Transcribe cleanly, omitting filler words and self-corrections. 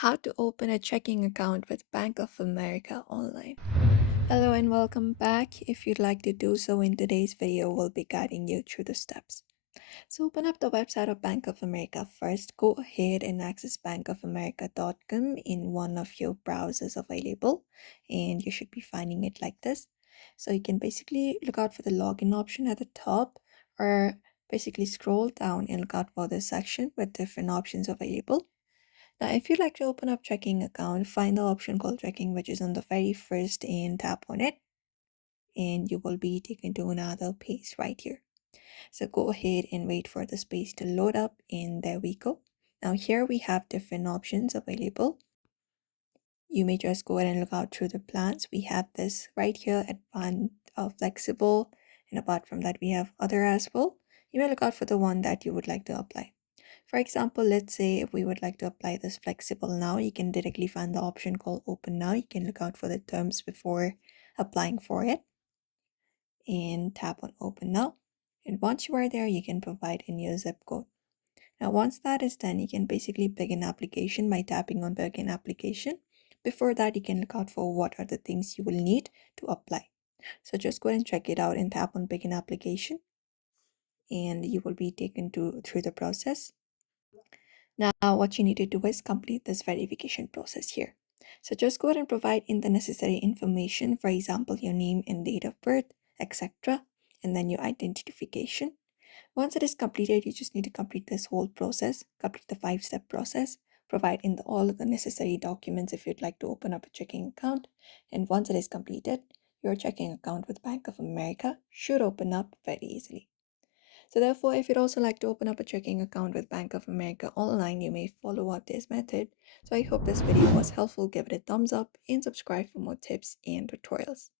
How to open a checking account with Bank of America online. Hello and welcome back. If you'd like to do so, in today's video, we'll be guiding you through the steps. So open up the website of Bank of America first. Go ahead and access bankofamerica.com in one of your browsers available, and you should be finding it like this. So you can basically look out for the login option at the top, or basically scroll down and look out for this section with different options available. Now, if you'd like to open up checking account, find the option called checking, which is on the very first, and tap on it, and you will be taken to another page right here. So go ahead and wait for the page to load up, and there we go. Now here we have different options available. You may just go ahead and look out through the plans. We have this right here, advanced, flexible, and apart from that, we have other as well. You may look out for the one that you would like to apply. For example, let's say if we would like to apply this flexible now, you can directly find the option called open now. You can look out for the terms before applying for it and tap on open now. And once you are there, you can provide in your zip code. Now, once that is done, you can basically begin application by tapping on begin application. Before that, you can look out for what are the things you will need to apply. So just go ahead and check it out and tap on begin application, and you will be taken through the process. Now, what you need to do is complete this verification process here. So just go ahead and provide in the necessary information, for example, your name and date of birth, etc., and then your identification. Once it is completed, you just need to complete this whole process, complete the 5-step process, provide in all of the necessary documents if you'd like to open up a checking account. And once it is completed, your checking account with Bank of America should open up very easily. So therefore, if you'd also like to open up a checking account with Bank of America online, you may follow up this method. So I hope this video was helpful. Give it a thumbs up and subscribe for more tips and tutorials.